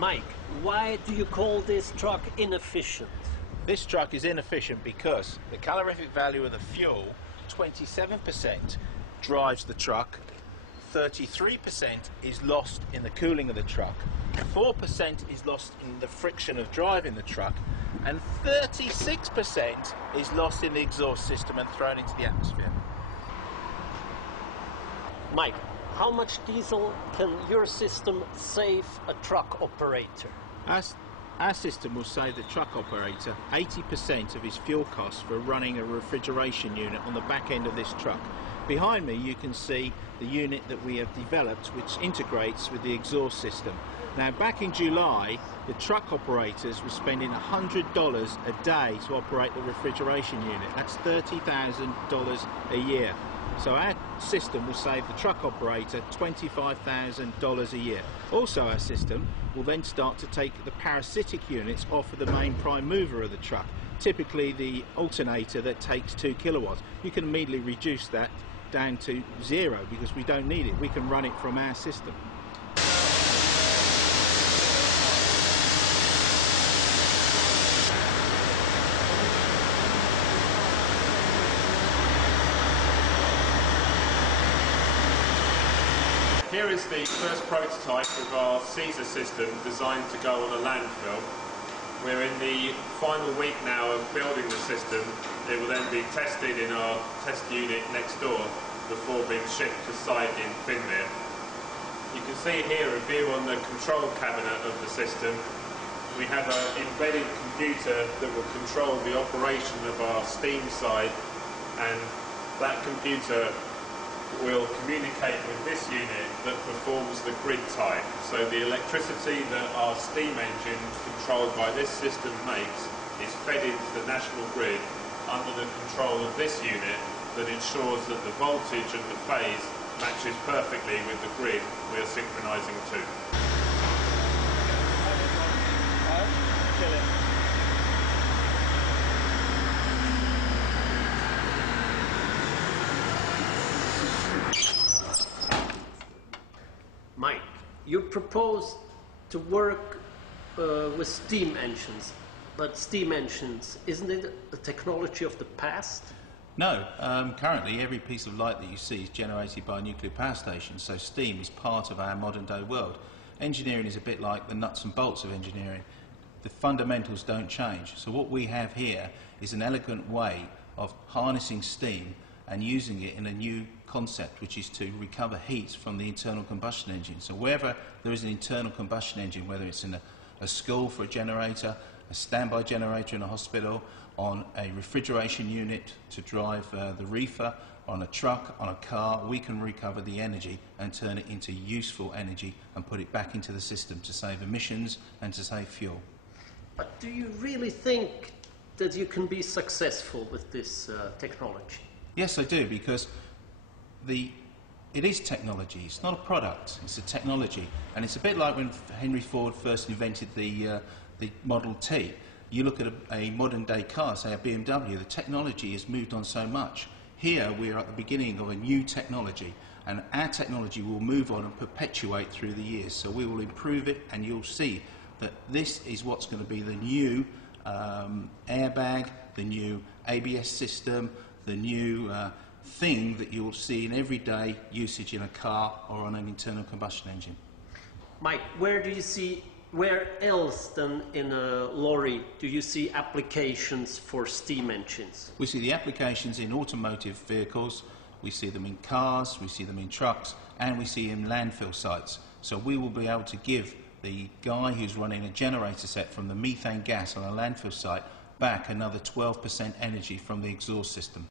Mike, why do you call this truck inefficient? This truck is inefficient because the calorific value of the fuel, 27% drives the truck, 33% is lost in the cooling of the truck, 4% is lost in the friction of driving the truck, and 36% is lost in the exhaust system and thrown into the atmosphere. Mike, how much diesel can your system save a truck operator? Our system will save the truck operator 80% of his fuel costs for running a refrigeration unit on the back end of this truck. Behind me you can see the unit that we have developed which integrates with the exhaust system. Now back in July the truck operators were spending $100 a day to operate the refrigeration unit. That's $30,000 a year. So our system will save the truck operator $25,000 a year. Also our system will then start to take the parasitic units off of the main prime mover of the truck, typically the alternator that takes 2 kilowatts. You can immediately reduce that down to 0 because we don't need it. We can run it from our system. Here is the first prototype of our Caesar system designed to go on a landfill. We're in the final week now of building the system. It will then be tested in our test unit next door before being shipped to site in Finmere. You can see here a view on the control cabinet of the system. We have an embedded computer that will control the operation of our steam side, and that computer will communicate with this unit that performs the grid type. So the electricity that our steam engine controlled by this system makes is fed into the national grid under the control of this unit that ensures that the voltage and the phase matches perfectly with the grid we are synchronizing to. Mike, you propose to work with steam engines, but steam engines, isn't it a technology of the past? No, currently every piece of light that you see is generated by a nuclear power station, so steam is part of our modern day world. Engineering is a bit like the nuts and bolts of engineering. The fundamentals don't change. So what we have here is an elegant way of harnessing steam and using it in a new concept, which is to recover heat from the internal combustion engine. So wherever there is an internal combustion engine, whether it's in a school for a generator, a standby generator in a hospital, on a refrigeration unit to drive the reefer, on a truck, on a car, we can recover the energy and turn it into useful energy and put it back into the system to save emissions and to save fuel. But do you really think that you can be successful with this technology? Yes, I do, because it is technology. It's not a product, it's a technology. And it's a bit like when Henry Ford first invented the Model T. You look at a modern day car, say a BMW, the technology has moved on so much. Here we are at the beginning of a new technology, and our technology will move on and perpetuate through the years. So we will improve it, and you'll see that this is what's going to be the new airbag, the new ABS system, the new thing that you'll see in everyday usage in a car or on an internal combustion engine. Mike, where else than in a lorry do you see applications for steam engines? We see the applications in automotive vehicles, we see them in cars, we see them in trucks, and we see in landfill sites. So we will be able to give the guy who's running a generator set from the methane gas on a landfill site back another 12% energy from the exhaust system.